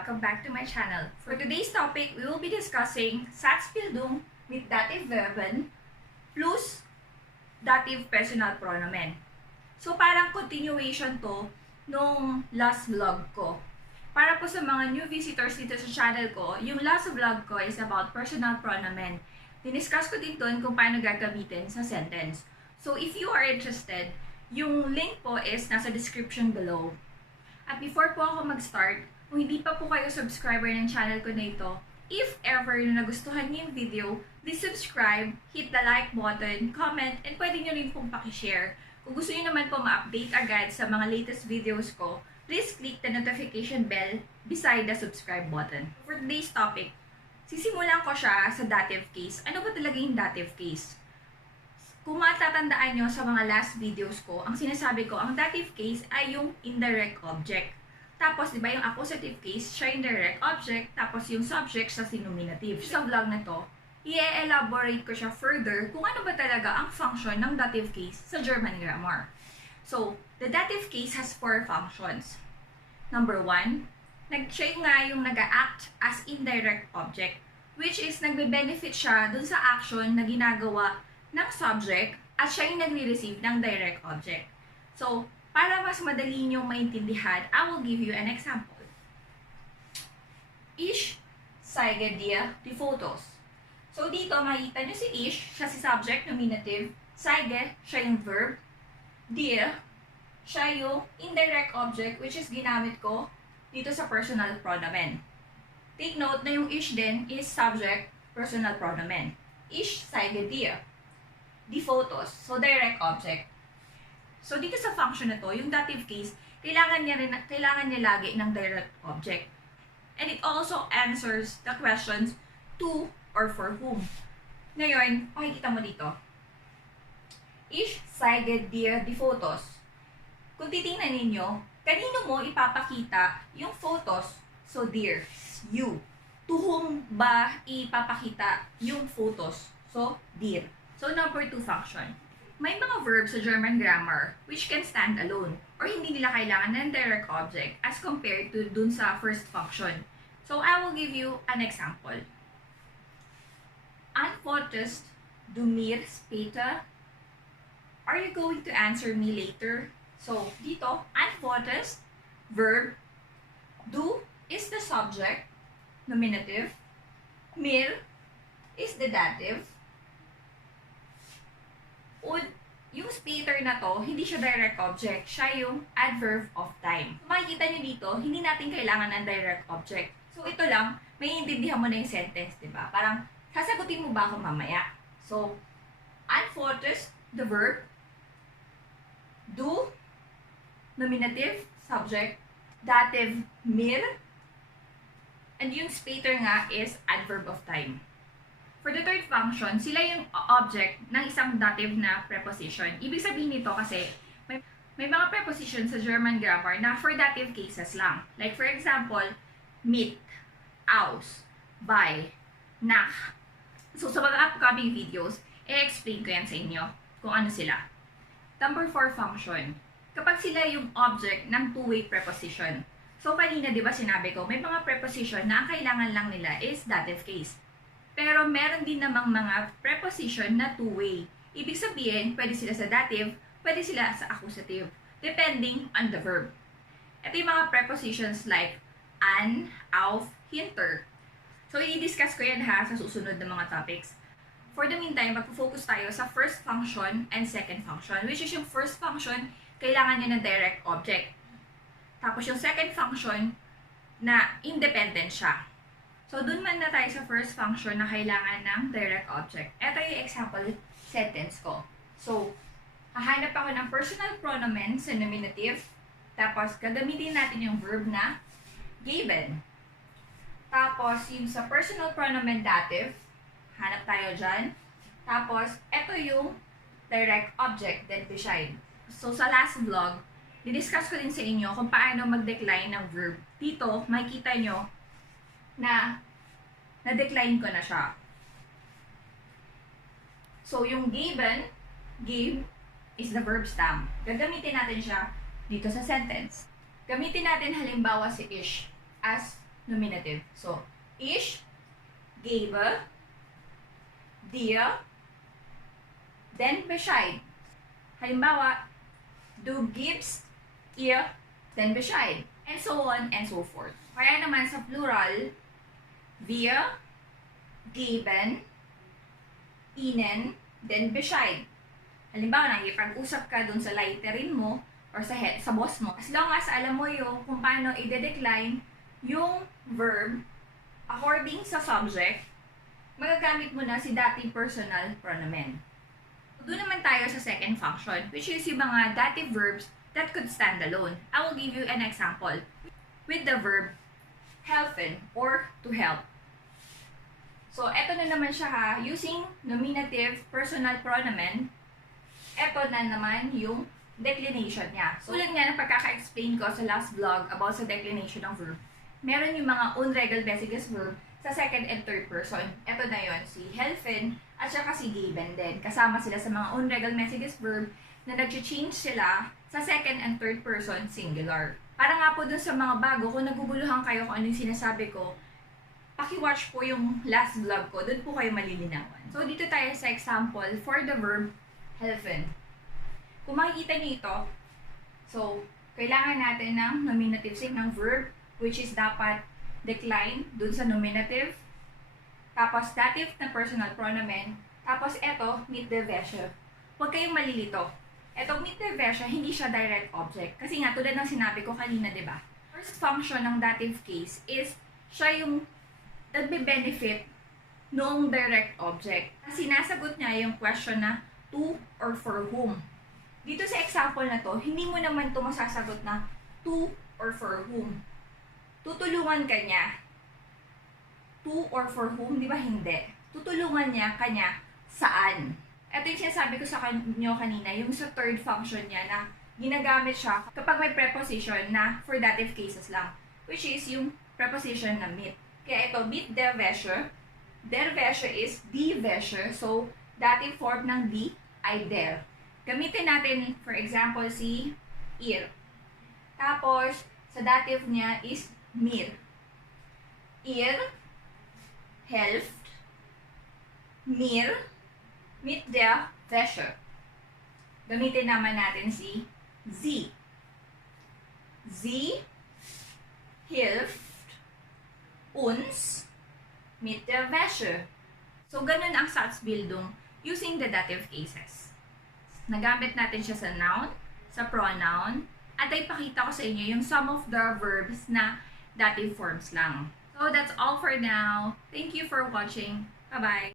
welcome back to my channel. For today's topic, we will be discussing Satzbildung mit Dative Verben plus Dative Personal Pronomen. So parang continuation to nung last vlog ko. Para po sa mga new visitors dito sa channel ko, yung last vlog ko is about personal pronomen. Diniscuss ko din doon kung paano gagamitin sa sentence. So if you are interested, yung link po is nasa description below. At before po ako mag-start, kung hindi pa po kayo subscriber ng channel ko na ito, if ever na nagustuhan niyo yung video, please subscribe, hit the like button, comment, and pwede nyo rin pong pakishare. Kung gusto niyo naman po ma-update agad sa mga latest videos ko, please click the notification bell beside the subscribe button. For today's topic, sisimulan ko siya sa dative case. Ano ba talaga yung dative case? Kung matatandaan nyo sa mga last videos ko, ang sinasabi ko, ang dative case ay yung indirect object. Tapos, di ba yung accusative case, siya yung direct object, tapos yung subject sa nominative. Sa vlog na to, i-elaborate ko siya further kung ano ba talaga ang function ng dative case sa German grammar. So, the dative case has 4 functions. Number 1, siya nga yung nag-act as indirect object, which is nagbe-benefit siya dun sa action na ginagawa ng subject at siya yung nagre-receive ng direct object. So, para mas madali niyong maintindihan, I will give you an example. Ich zeige dir die Fotos. So, dito makita niyo si ich, siya si subject, nominative, zeige, siya yung verb, dir, siya yung indirect object which is ginamit ko dito sa personal pronomen. Take note na yung ich din is subject, personal pronomen. Ich zeige dir die Fotos. So, direct object. So, dito sa function na to, yung dative case, kailangan niya lagi ng direct object. And it also answers the questions to or for whom. Ngayon, makikita mo dito. Ich zeige dir die Fotos. Kung titingnan ninyo, kanino mo ipapakita yung photos? So, dir, you. To whom ba ipapakita yung photos? So, dir. So, number 2 function. May mga verbs sa German grammar which can stand alone or hindi nila kailangan ng direct object as compared to dun sa first function. So, I will give you an example. Antwortest du mir später? Are you going to answer me later? So, dito, antwortest, verb, du is the subject, nominative, mir is the dative, yung später na to, hindi siya direct object, siya yung adverb of time. Makikita nyo dito, hindi natin kailangan ng direct object. So, ito lang, may intindihan mo na yung sentence, di ba? Parang, sasagutin mo ba ako mamaya? So, antwortest, the verb, du, nominative, subject, dative, mir, and yung später nga is adverb of time. For the third function, sila yung object ng isang dative na preposition. Ibig sabihin nito kasi, may mga prepositions sa German grammar na for dative cases lang. Like for example, mit, aus, bei, nach. So sa mga upcoming videos, i-explain ko yan sa inyo kung ano sila. Number 4 function. Kapag sila yung object ng two-way preposition. So kanina, di ba sinabi ko, may mga preposition na ang kailangan lang nila is dative case. Pero meron din namang mga preposition na two-way. Ibig sabihin, pwede sila sa dative, pwede sila sa accusative, depending on the verb. Ito yung mga prepositions like an, auf, hinter. So, i-discuss ko yan ha sa susunod na mga topics. For the meantime, mag-focus tayo sa first function and second function, which is yung first function, kailangan niya ng direct object. Tapos yung second function, na independent siya. So, dun man na tayo sa first function na kailangan ng direct object. Ito yung example sentence ko. So, hahanap ako ng personal pronomen sa nominative. Tapos, gagamitin natin yung verb na geben. Tapos, yung sa personal pronomen dative, hanap tayo dyan. Tapos, ito yung direct object, then beside. So, sa last vlog, didiscuss ko din sa inyo kung paano mag-decline ng verb. Dito, makikita nyo na na-decline ko na siya. So, yung geben, gave, is the verb stem. Gagamitin natin siya dito sa sentence. Gamitin natin halimbawa si ish as nominative. So, ich gebe dir den Bescheid. Halimbawa, du gibst ihr den Bescheid. And so on and so forth. Kaya naman sa plural, wir geben ihnen den Bescheid. Halimbawa, nakikipag-usap ka dun sa leiterin mo or sa boss mo. As long as alam mo yung kung paano i-decline yung verb according sa subject, magagamit mo na si dative personal pronomen. Doon naman tayo sa second function, which is yung mga dative verbs that could stand alone. I will give you an example with the verb helfen or to help. So, eto na naman siya ha, using nominative personal pronomen. Eto na naman yung declination niya. So, tulad nga ng pagkaka-explain ko sa last vlog about sa declination ng verb, meron yung mga unregal basic verb sa second and third person. Eto na yon, si helfen at saka si geben din. Kasama sila sa mga unregal messages verb na nag-change sila sa second and third person singular. Para nga po dun sa mga bago, kung naguguluhan kayo kung ano yung sinasabi ko, paki-watch po yung last vlog ko, dun po kayo malilinawan. So, dito tayo sa example for the verb helfen. Kung makikita niyo ito, so, kailangan natin ng nominative sync ng verb, which is dapat decline dun sa nominative, tapos dative na personal pronomen, tapos eto, mit der Wäsche. Huwag kayong malilito. Eto, mit der Wäsche, hindi siya direct object. Kasi nga, tulad ng sinabi ko kanina, di ba? First function ng dative case is, siya yung nagbe-benefit noong direct object. Kasi nasagot niya yung question na to or for whom. Dito sa example na to, hindi mo naman to masasagot na to or for whom. Tutulungan ka niya. To or for whom, di ba hindi? Tutulungan niya kanya saan. Ito yung sinasabi ko sa kanyo kanina, yung sa third function niya na ginagamit siya kapag may preposition na for dative cases lang. Which is yung preposition na mit. Kaya ito, mit der Wäsche. Der Wäsche is die Wäsche. So, dative form ng die ay der. Gamitin natin, for example, si ihr. Tapos, sa dative niya is mir. Ihr helft mir mit der Wäsche. Gamitin naman natin si sie. Sie hilft uns mit der Wäsche. So, ganun ang Satzbildung using the dative cases. Nagamit natin siya sa noun, sa pronoun, at ay pakita ko sa inyo yung some of the verbs na dative forms lang. So, that's all for now. Thank you for watching. Bye-bye!